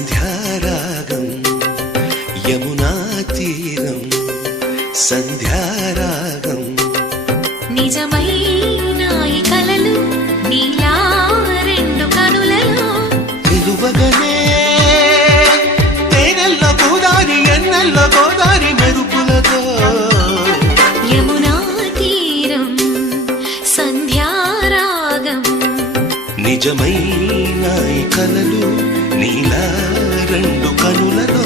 సంధ్యారాగం యమునా తీరం సంధ్యారాగం నిజమైన ఈ కలలు నీలా రెండు కనులలో నిలువగనే తేనెల్లో గోదారి ఎన్నెల్లో గోదారి మెరుపులతో యమునా తీరం సంధ్యారాగం నిజమైన ఈ కలలు నీలా రెండు కనులలో